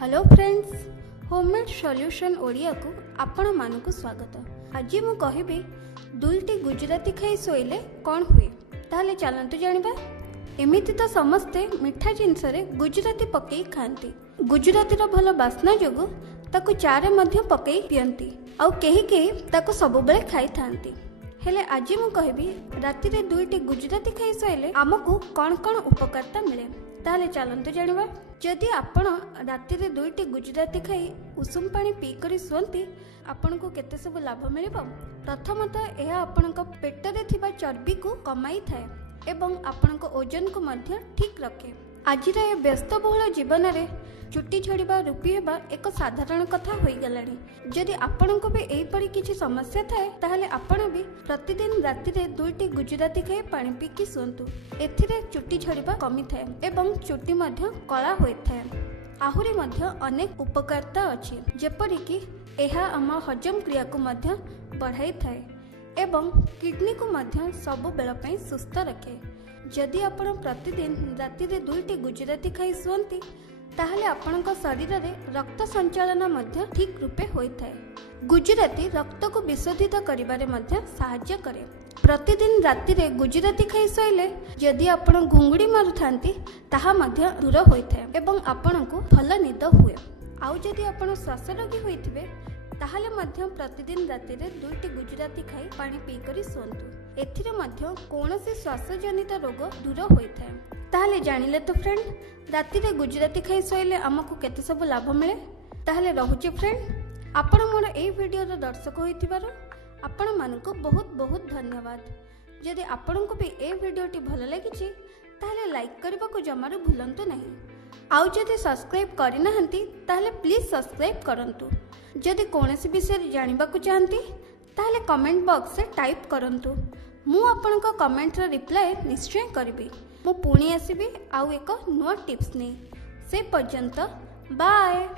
Hello friends, homemade solution Odia को आपण मानकु स्वागत। आज मु कहबी दुईटी गुजराती खाई सोइले कौन हुए। ताहले चलंतु जानिबा। एमिति तो समस्ते मिठा जिनस रे गुजराती पकई खांती। गुजराती भल बास्ना जोगु ताकु चारे मध्य पकई पियंती आउ केही केही ताकु सबुबेले खाई थांती। हेले आज मु कहबी राति रे दुईटी गुजराती खाई सोइले आमकु कौन कौन उपकारिता मिले। ताहले चलंतु जानिबा। जदि आपण राति रे दुईटी गुजराती खाई उषुम पानी पी करी सुवंती आपण को केते सब लाभ मिलिबो। प्रथमतः यह आपण को पेट रे थिबा चर्बी को कमाई थाए एवं आपण को ओजन को मध्य ठीक रखे। आज रे व्यस्तबहुल जीवन रे चुट्टी झड़िबा रूपी हेबा एक साधारण कथा होई गलानी। जदि आपण को भी एई परी किछि समस्या थाए ताहले आपण भी प्रतिदिन राति रे दुईटी गुजराती खाई पानी पी की सुंतु। एथिरे चुट्टी झड़िबा कमी थाए एवं चुट्टी मध्य कला होई थाए। आहुरी मध्य अनेक उपकारिता अछि, जेपरि कि एहा आम हजम क्रिया को मध्य बढ़ाई थाए एवं किडनी को मध्य सब बेल पई सुस्थ रखे। जदि आपण प्रतिदिन राति रे दुईटी गुजराती खाई सुवंती ताहले आपणक शरीर रे रक्त संचालन मध्य ठीक रूपे होई थाए। गुजराती रक्त को विशोधित करिबारे मध्य सहाय्य करे। प्रतिदिन राति रे गुजराती खाई सोइले जदि आपण घुंगुड़ी मारुथांती ताहा मध्य दूर होई थाए एवं आपणकु भल निद हुए। आउ जदि आपण श्वास रोगी होइथिबे ताहले मध्य प्रतिदिन राति रे दुईटी गुजराती खाई पानी पी करी सोंतु। एथिरे मध्य कोनोसी श्वास जनित रोग दूर होई थाए। ताहले जानिले तो फ्रेंड, राति रे गुजराती खाई सोइले आमको केते सब लाभ मिले। ताहले रहुचे फ्रेंड, आपण मोर एई वीडियो रो दर्शक होइथिबार आपण मानको बहुत बहुत धन्यवाद। जदि आपण को भी ए वीडियोटी भल लागिछि ताहले लाइक करबा को जमारो भूलंतु नहीं। आउ जदि सब्सक्राइब करिना हंती ताहले प्लीज सब्सक्राइब करंतु। जदि कोनोसी विषय जानिबा को चाहंती ताहले कमेंट बॉक्स से टाइप करंतु। मु आपनका कमेंट रो रिप्लाई निश्चय करबी। मु पुणी आसीबी आउ एक नुआ टिप्स नै। से पर्यंत बाय।